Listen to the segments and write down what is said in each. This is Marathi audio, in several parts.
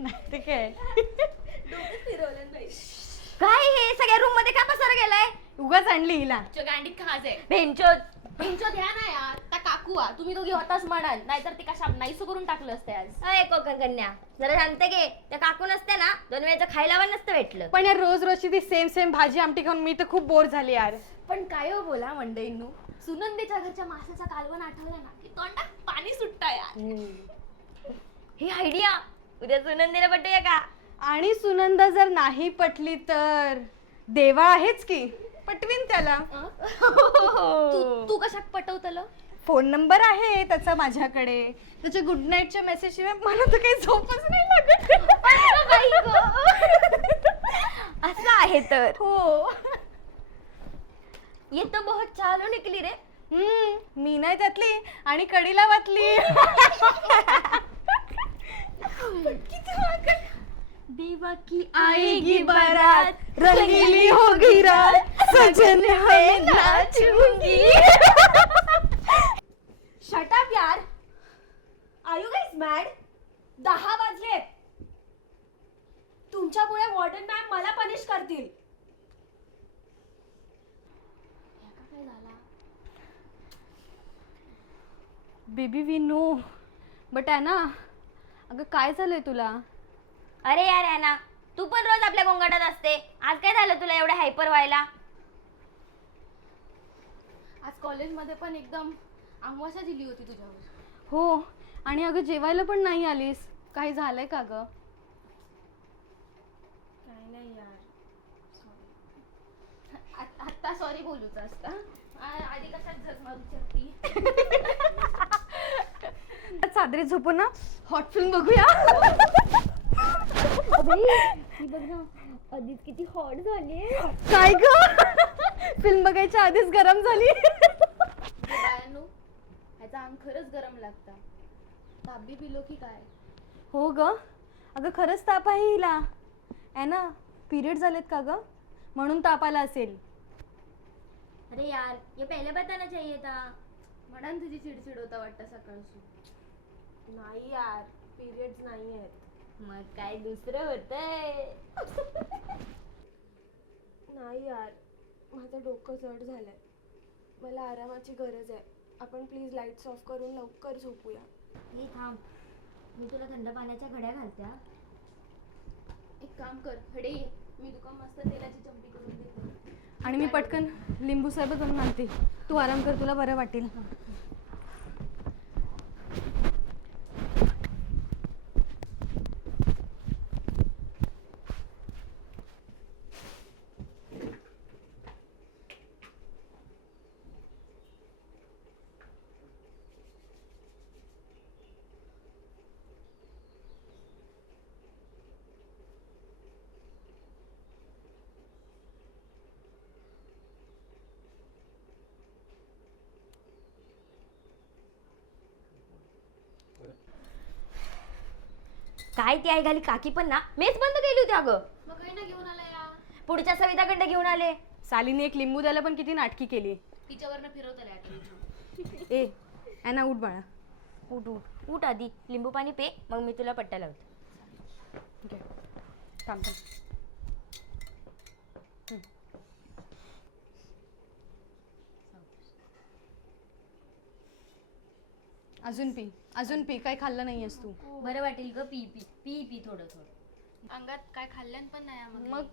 नाही ते काय काय हे सगळ्या रूम मध्ये का पसारा गेलाय? उगाच आणली हिला. गांडीत खाज आहे भेंचोद. तुमच्या घ्या ना यार त्या काकू तुम्ही दोघी होताच म्हणाल नाहीतर ती कशा नाहीसं करून टाकलं असते आज. अय कोकण कन्या जरा शांत घे. त्या काकू नसते ना 2 वेळचं खायला पण नसतं भेटलं. पण यार रोज रोजची ती सेम भाजी आमटी खाऊन मी तर खूप बोर झाली यार. पण काय हो बोला मंडईंनू सुनंदेच्या घरच्या माशाचा कालवण आठवलं ना की तोंडात पाणी सुटतं यार. ही आयडिया उद्या सुनंदीला पटूया का? आणि सुनंदा जर नाही पटली तर देवा आहेच की, पटवीन त्याला. तू कशात पटवतलं? फोन नंबर आहे त्याचा माझ्याकडे. त्याच्या गुड नाईटच्या मेसेज शिवाय मला तर काही झोपच नाही लागत. असं आहे तर. हो. ये तो बहुत चालू निकली रे. मी नाही त्यातली आणि कडीला वाटली. देवा की आएगी बारात रंगीली होगी रात सजन है नाचूंगी. शट अप यार. Are you guys mad? 10 वाजले. तुमच्यामुळे वॉर्डन मॅम मला पनिश करतील. काय झाला? बेबी वी नो बट आहे ना. अगं काय झालंय तुला? अरे यार आहे ना तू पण रोज आपल्या गोंगाटात असते. आज काय झालं तुला एवढं हायपर व्हायला? आज कॉलेजमध्ये पण एकदम आंगवासा दिली होती तुझ्यावर. हो आणि अगं जेवायला पण नाही आलीस. काही झालंय का ग? काय नाही यार. आत्ता सॉरी बोलूच असता. आधी कशात जग मारूची होती. चादरीत झोपून ना हॉट फिल्म बघूया. बघ ना आधीच किती हॉट झाली. काय ग फिल्म बघायच्या आधीच गरम झाली. बायानो ह्याचा अंग खरंच गरम लागता. ताबी पिलो की काय? हो ग अगं खरंच ताप आहे हिला. आहे ना पिरियड झालेत का ग म्हणून ताप आला असेल. अरे यार ये पहले बताना चाहिए था. म्हणून तुझी चिडचिड होता वाटतं सकाळची. नाही यार पिरियड्स नाही आहेत. मग काय दुसरं होतंय. नाही यार माझं डोकं जड झालंय. मला आरामाची गरज आहे. आपण प्लीज लाईट्स ऑफ करून लवकर झोपूया. हे थांब मी तुला थंड पाण्याच्या घड्या घालते. एक काम कर हडे ये. मी तुका मस्त तेलाची चमटी करून देते. आणि मी पटकन लिंबू सरबत बनवून आणते. तू आराम कर तुला बरं वाटेल. काय ती आई घाली काकी पण ना मेच बंद केली होती अगं. मग काही ना घेऊन आला या. पुढच्या सविताकडे घेऊन आले. सालीने एक लिंबू द्यायला पण किती नाटकी केली. तिच्यावरनं फिरवतलं आता. ए ॲना उठ बाळा. उठ उठ उठ आधी लिंबू पाणी पे मग मी तुला पट्ट्या लावते. ठीक आहे थांब थांब. अजून पी काही खाल्लं नाहीयेस तू. बरं वाटेल ग. पी पी पी पी थोडं थोडं. अंगात काय खाल्ल्यान पण नाही मग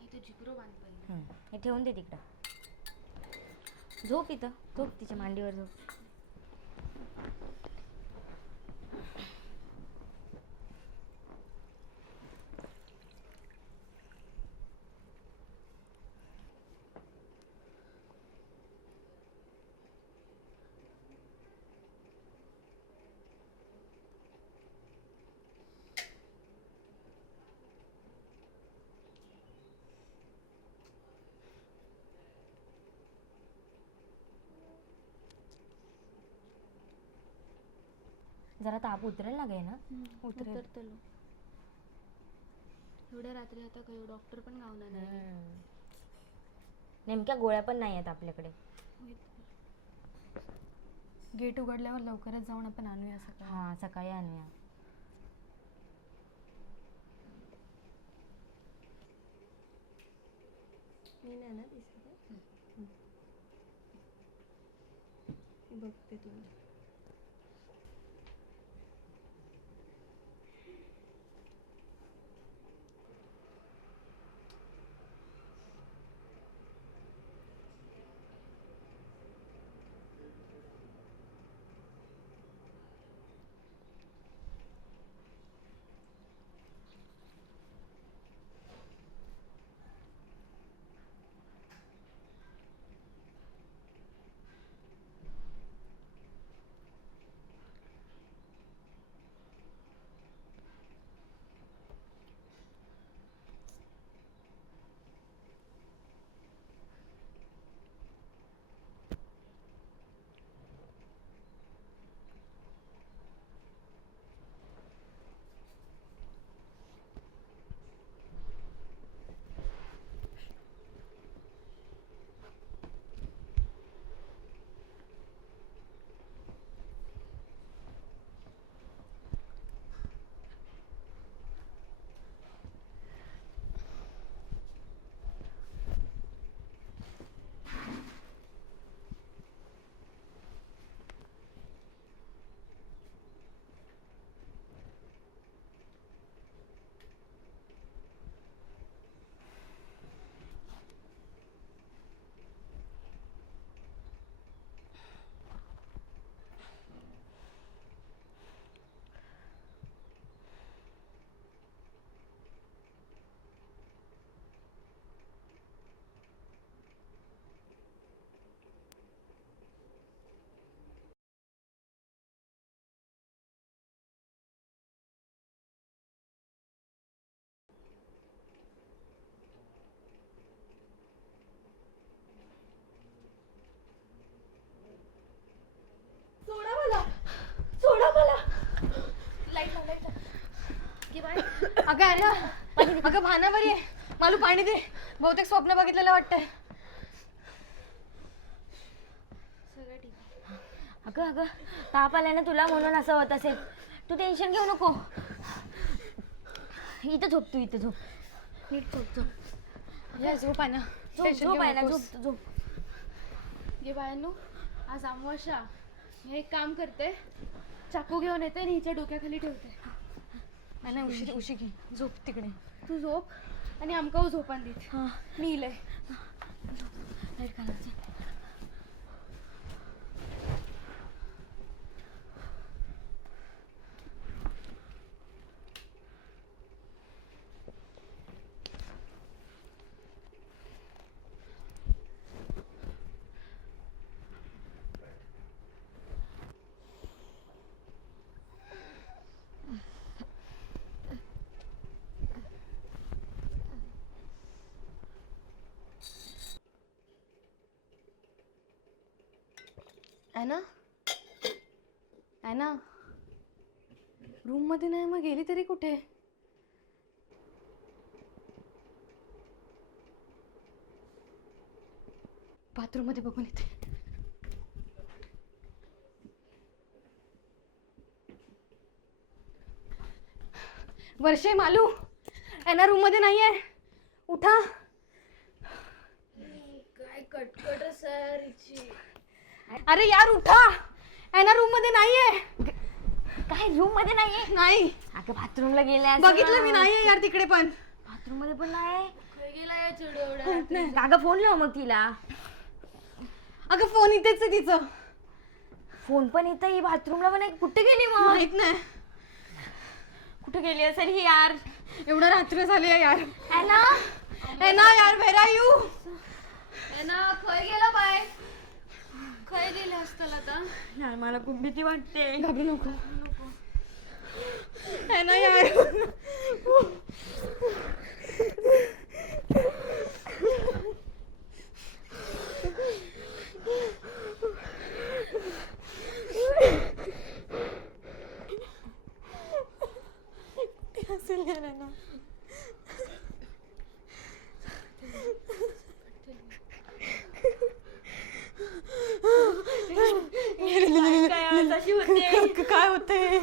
हे तर जिगरो बांध पाहिजे. हे ठेवून दे तिकडं. झोप इथं झोप तिच्या मांडीवर झोप. जरा ताप उतरेल ना गे ना. उतरतलो. एवढ्या रात्री आता काही डॉक्टर पण गावणार नाही. नेमक्या गोळ्या पण नाही आहेत आपल्याकडे. गेट उघडल्यावर लवकरच जाऊन आपण आणूया सकाळी. हां सकाळी आणूया. मी नाही ना दिसत आहे. बघते तुला. सोडा मला, सोडा मला. लाईट लाव, लाईट लाव. घे बाय. अगं आहे ना, अगं भाना बरी आहे. मालू पाणी दे. बहुतेक स्वप्न बघितलेलं वाटतंय. सगळं ठीक आहे. अगं अगं ताप आलाय ना तुला म्हणून असं होत असेल. तू टेन्शन घेऊ नको. इथं झोप तू, इथं झोप. नीट झोप झोप या झोप आहे ना. झोप झोप आहे ना, झोप झोप. घे बायांनो, आज अमावस्या. मी एक काम करते, चाकू घेऊन येते आणि हिच्या डोक्याखाली ठेवते. आहे ना, उशी उशी घे. झोप तिकडे. तू झोप आणि आमका झोपान देत. हां मी इलय. लाईट घालायचं. आहे ना, आहे ना. रूम मध्ये नाही, मग गेली तरी कुठे? बाथरूम मध्ये बघून येते. वर्षे, मालू आहे ना, रूम मध्ये नाहीये. उठा. काय कटकट सर हिची. अरे यार उठा. आहे ना, रूम मध्ये नाहीये. काय रूम मध्ये नाहीये? नाही, अगं बाथरूमला गेल्या. बघितलं मी. नाहीये यार तिकडे पण. बाथरूम मध्ये पण नाही. गेला या चिडवड्या. अगं फोन लाव मग तिला. अगं फोन इथेच आहे तिचं. फोन पण इथं, ही बाथरूमला पण आहे. कुठे गेली मग? माहित नाही कुठे गेली असेल ही यार. एवढं रात्र झाली आहे यार. है ना? है ना यार, वेर आर यू? ना खय गेला बाय. खय गेले असताल आता. यार मला खूप भीती वाटते. घाबरू नको. है ना यार. असेल यार, है ना. होते.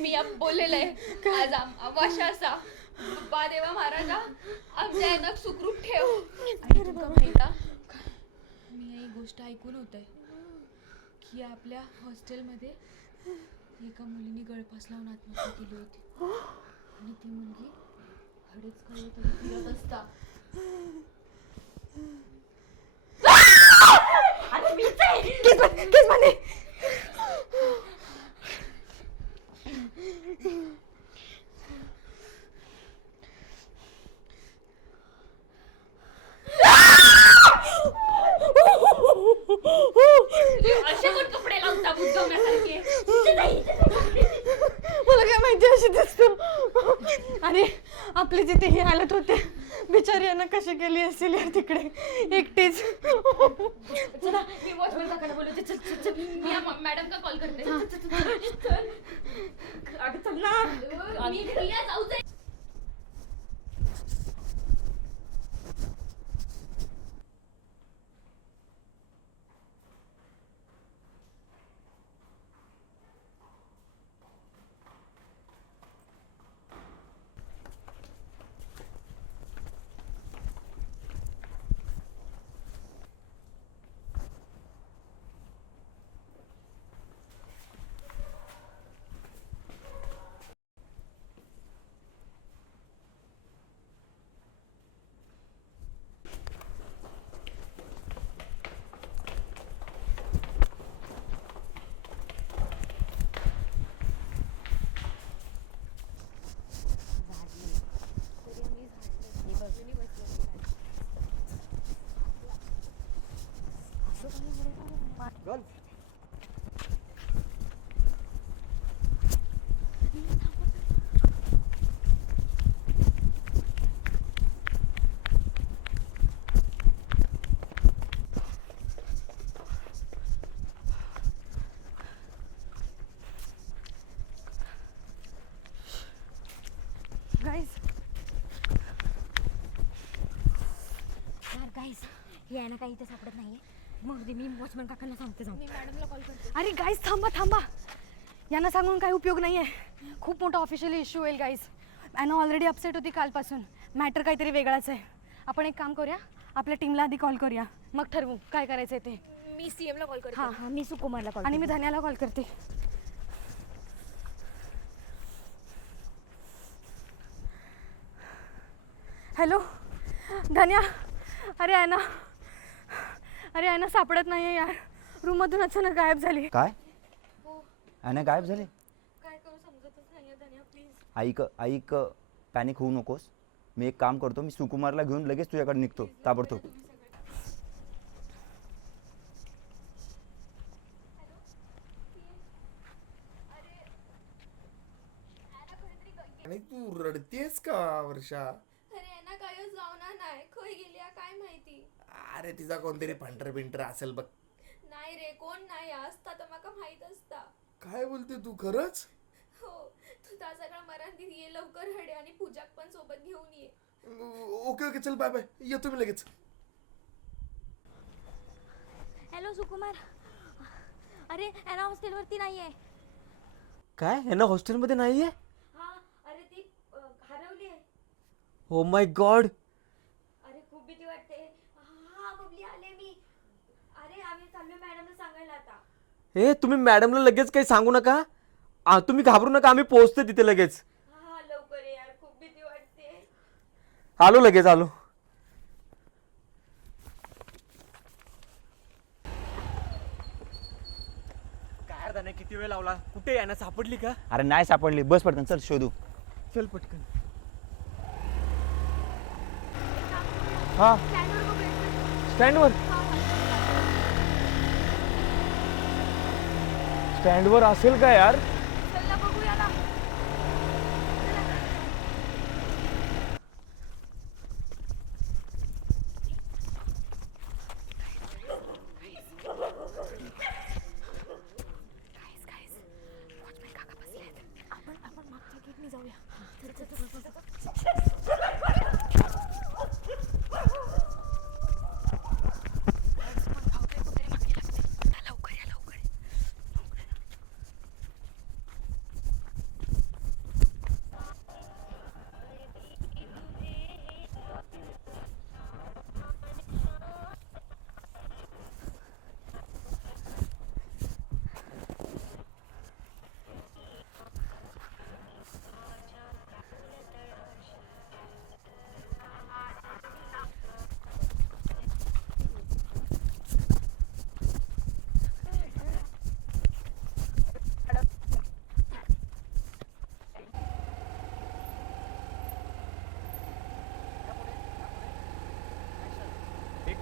मी बोललेलं आहे आज अमावास्या असा बा देवा महाराजा आमच्या यांना सुखरूप ठेव. आणि तुका माहिता मी ही गोष्ट ऐकून होतंय की आपल्या हॉस्टेलमध्ये एका मुलीने गळफास लावून आत्महत्या केली होती आणि ती मुलगी हडेच कळत फिरत असता. केस म्हणे. असे पण कपडे लावता बुद्धवण्यासारखे. मला काय माहिती अशी दिसतो. अरे आपले जिथे हे हालत होते बिचारी यांना कशी केली असेल यार तिकडे एकटीच. चला मी वॉचमॅन काकाला बोलवते. चल चल चल मी मॅडम का कॉल करते. चल अगं चल ना मी प्रिया जाऊ दे. गाईस हे आहे ना काही इथे सापडत नाहीये. मग मी वॉचमॅन काकांना सांगते जाऊ. मी मॅडमला कॉल करते. अरे गाईस थांबा थांबा. यांना सांगून काही उपयोग नाही आहे. खूप मोठा ऑफिशियली इश्यू होईल गाईस. ॲना ऑलरेडी अपसेट होती कालपासून. मॅटर काहीतरी वेगळाच आहे. आपण एक काम करूया आपल्या टीमला आधी कॉल करूया मग ठरवू काय करायचं ते. मी सीएम ला कॉल करते. हां हां मी सुकुमारला कॉल आणि मी धन्याला कॉल करते. हॅलो धन्या. अरे ॲना सापडत नाही यार. रूममधून अचानक गायब झाली. काय ॲना गायब झाले? काय करू समजतच नाहीये धन्या प्लीज. ऐक पॅनिक होऊ नकोस. मी एक काम करतो मी सुकुमारला घेऊन लगेच तुझ्याकडे निघतो ताबडतोब. आणि तू रडतेस का वर्षा? अरे यांना कायच जाऊना नाही खय गेली काय माहिती. अरे तिचा कोणतरी फंटर बिंटर असेल बघ. नाही रे कोण नाही असता तर माका माहित असता. काय बोलते तू खरंच? हो तू त्या सगळं मरण ये लवकर हडे आणि पूजाक पण सोबत घेऊन ये. ओके ओके चल बाय बाय येतो मी लगेच. हॅलो सुकुमार. अरे ॲना हॉस्टेलवरती नाहीये. काय यांना हॉस्टेलमध्ये नाहीये? हा अरे ती हरवली आहे. Oh my God. अरे खूप भीती वाटते. हा बबली आले मी. अरे आम्ही चाललो मॅडमला सांगायला आता. ए तुम्ही मॅडमला लगेच काही सांगू नका. तुम्ही घाबरू नका आम्ही पोहोचतो तिथे लगेच. हा लवकर ये यार खूप भीती वाटते. आलो लगेच आलो. काय अर्धा नाही किती वेळ लावला. कुठे यांना सापडली का? अरे नाही सापडली. बस पटकन चल शोधू. चल पटकन. हा स्टँडवर. स्टँडवर असेल का यार?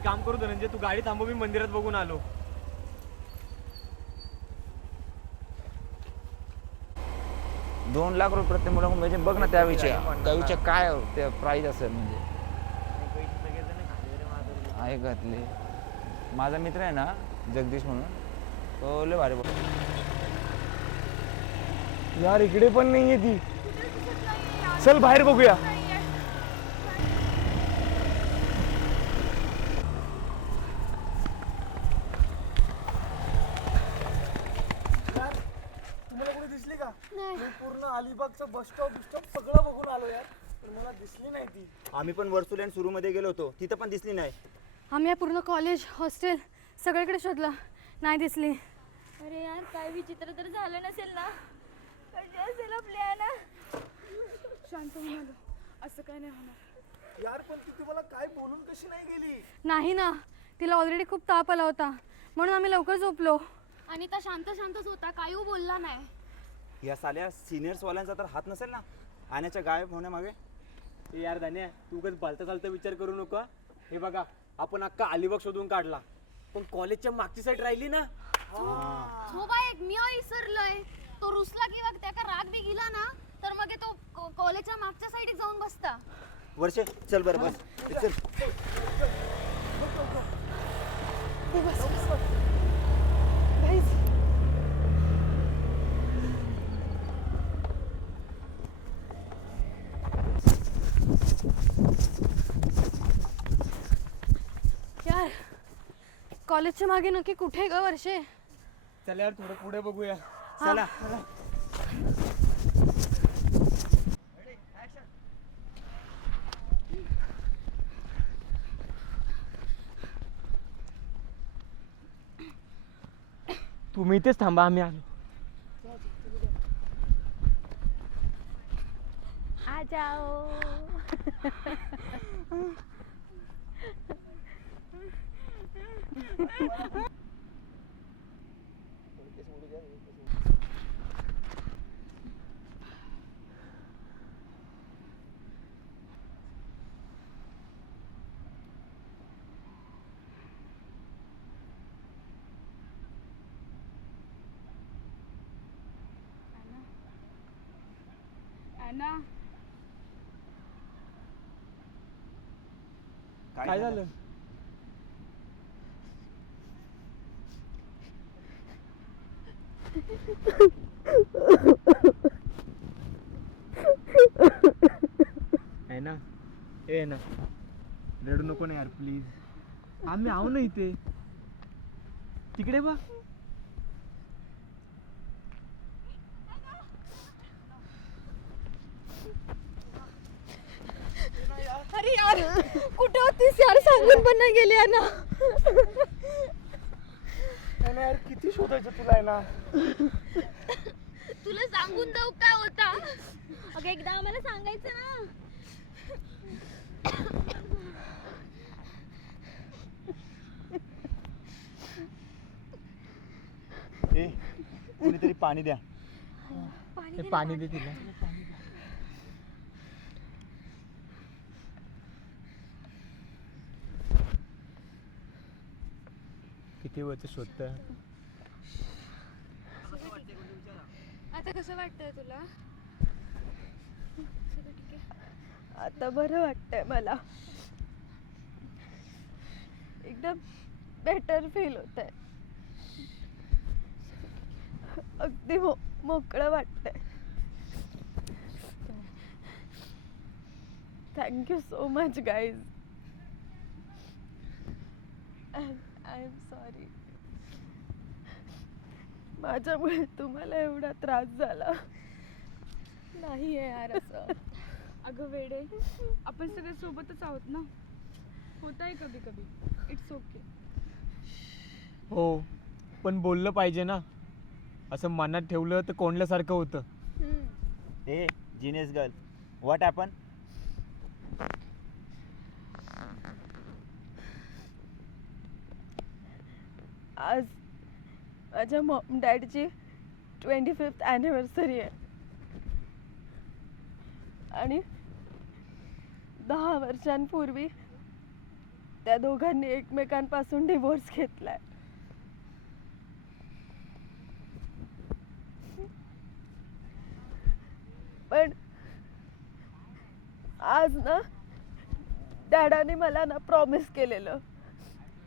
काम करू धनंजय, तू गाडी थांबव, मी मंदिरात बघून आलो. ₹2 लाख प्रत्येक मुलाकडून म्हणजे बघ ना त्याविषयी काय ते प्राईज असेल म्हणजे आहे घातले. माझा मित्र आहे ना जगदीश म्हणून, तो लय भारी बघ. यार इकडे पण नाहीये ती. चल बाहेर बघूया. तुम्हाला कोणी दिसली का? मी पूर्ण अलिबागचं बस स्टॉप सगळं बघून आलो यार, पण मला दिसली नाही ती. आम्ही पण वर्सुल अँड सुरूमध्ये गेलो होतो, तिथं पण दिसली नाही. आम्ही या पूर्ण कॉलेज हॉस्टेल सगळीकडे शोधलं, नाही दिसली. अरे यार काय विचित्र तर झालं नसेल ना? कशी असेल आपली आना? शांत होऊन असं काय नाही होणार. यार पण ती तुम्हाला काय बोलून कशी नाही गेली? नाही ना, तिला ऑलरेडी खूप ताप आला होता म्हणून आम्ही लवकर झोपलो. आणि त्या शांतच होता, काही बोलला नाही. या साल्या सिनियर्सवाल्यांचा तर हात नसेल ना आण्याच्या गायब होण्यामागे. ए यार धान्या, तू उगाच भलता चालता विचार करू नको. हे बघा, आपण अख्खा अलिबाग शोधून काढला, पण कॉलेजच्या मागची साईड राहिली ना. हो बाय, मी विसरलोय. तो रुसला किंवा त्याका राग बी गेला ना, तर मग तो कॉलेजच्या मागच्या साईडला जाऊन बसता. वर्षे चल बरं बस चल. यार कॉलेजच्या मागे नक्की कुठे ग वर्षे? चल यार थोडं पुढे बघूया. चला. तुम्ही इथेच थांबा, आम्ही आलो. आ जाओ. काय झालं? आहे ना, ए ना, रडू नको ना यार प्लीज. आम्ही आहो ना इथे. तिकडे बा. अरे यार कुठे होतीस यार? सांगून पण नाही गेली आहे ना. नाही यार किती शोधायचं तुला आहे ना. तुला सांगून जाऊ काय होता? अगं एकदा आम्हाला सांगायचं ना. ए कोणीतरी पाणी द्या. पाणी दे तिला. किती वेळचं शोधतं. आता कसं वाटतंय तुला? आता बरं वाटतंय मला, एकदम बेटर फील होतंय, अगदी मोकळं वाटतंय. Thank you so much guys. I am sorry, माझ्यामुळे तुम्हाला एवढा त्रास झाला. नाही आहे यार असं. अगं वेडे, आपण सगळे सोबतच आहोत ना. होत आहे कधी कधी, इट्स ओके. हो पण बोललं पाहिजे ना, असं मनात ठेवलं तर कोंडल्यासारखं होतं. ए जीनियस गर्ल, व्हॉट हॅपन? आज माझ्या मॉम डॅडची 25th ॲनिव्हर्सरी आहे आणि 10 वर्षांपूर्वी त्या दोघांनी एकमेकांपासून डिवोर्स घेतलाय. पण आज ना डॅडाने मला ना प्रॉमिस केलेलं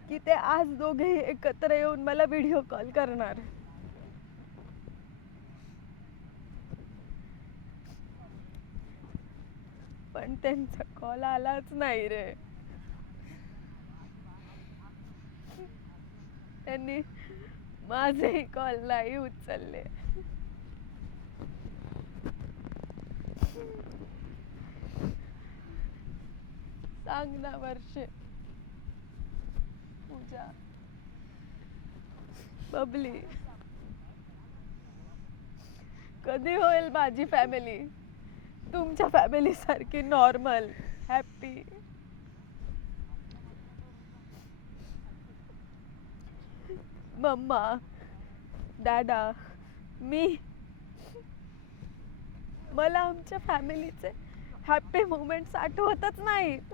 की ते आज दोघेही एकत्र येऊन मला व्हिडिओ कॉल करणार. पण त्यांचा कॉल आलाच नाही रे. त्यांनी माझेही कॉल नाही उचलले. सांग ना वर्षे, पूजा, बबली, कधी होईल माझी फॅमिली तुमच्या फॅमिली सारखी नॉर्मल, हॅपी? मम्मा, डॅडा, मी, मला आमच्या फॅमिलीचे हॅपी मोमेंट्स आठवतच नाहीत.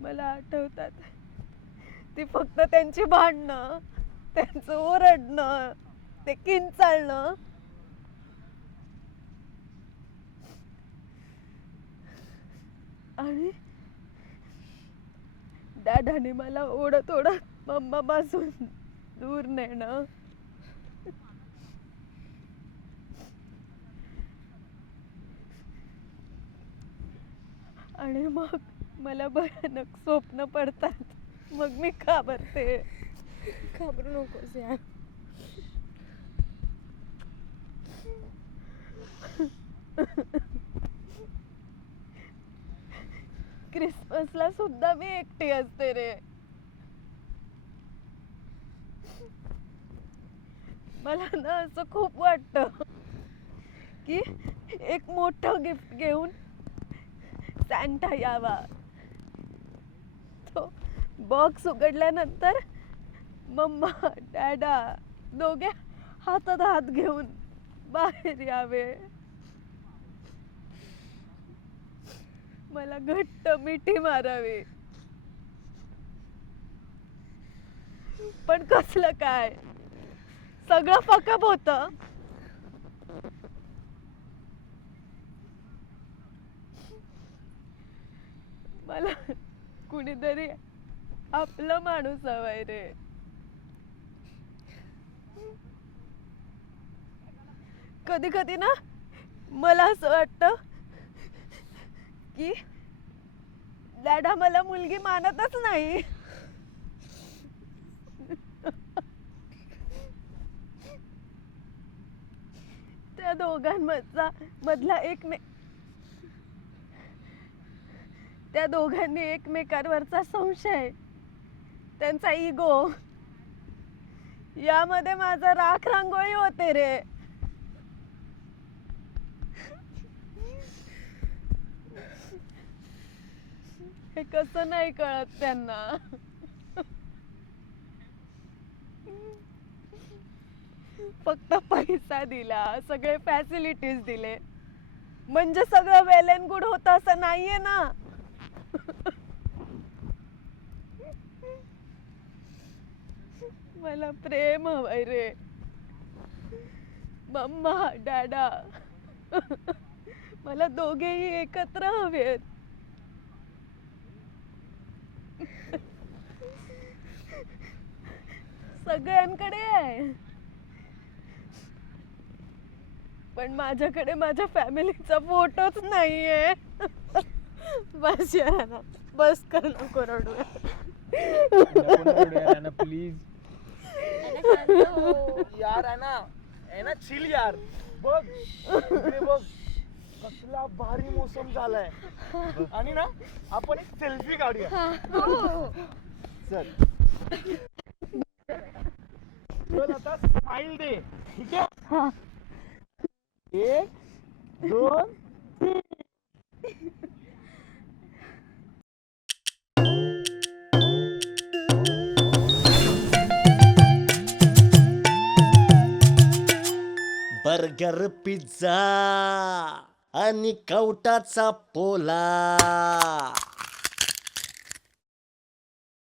मला आठवतात ती फक्त त्यांची भांडणं, त्यांचं ओरडणं, ते किंचाळणं. आणि डॅडाने मला ओढत ओढत मम्मापासून दूर नेणं. आणि मग मला भयानक स्वप्न पडतात. मग मी घाबरते. घाबरू नकोस यार. क्रिसमसला सुद्धा मी एकटी असते रे. मला ना असं खूप वाटतं की एक मोठं गिफ्ट घेऊन सॅन्टा यावा. तो बॉक्स उघडल्यानंतर मम्मा, डॅडा दोघे हातात हात घेऊन बाहेर यावे. मला घट्ट मिठी मारावी. पण कसलं काय, सगळं फकप होतं. मला कुणीतरी आपलं माणूस हवाय रे. कधी कधी ना मला असं वाटतं की डॅडा मला मुलगी मानतच नाही. त्या दोघांमधला त्या दोघांनी एकमेकांवरचा संशय, त्यांचा इगो, यामध्ये माझा राख रांगोळी होते रे. हे कसं नाही कळत त्यांना. फक्त पैसा दिला, सगळे फॅसिलिटीज दिले म्हणजे सगळं वेल अँड गुड होतं असं नाहीये ना. मला प्रेम हवंय रे. मम्मा, डॅडा, मला दोघेही एकत्र हवेत. सगळ्यांकडे आहे, पण माझ्याकडे माझ्या फॅमिलीचा फोटोच नाहीये. बस यार, बस कर, नको रडू. प्लीज यार आहे ना चिल यार. बघ इकडे बघ, कसला भारी मोसम झालाय. आणि ना आपण एक सेल्फी काढूया. चल चल, आता स्माइल दे, ठीक आहे? 1, 2, 3. बर्गर, पिझ्झा, आणि कवटाचा पोला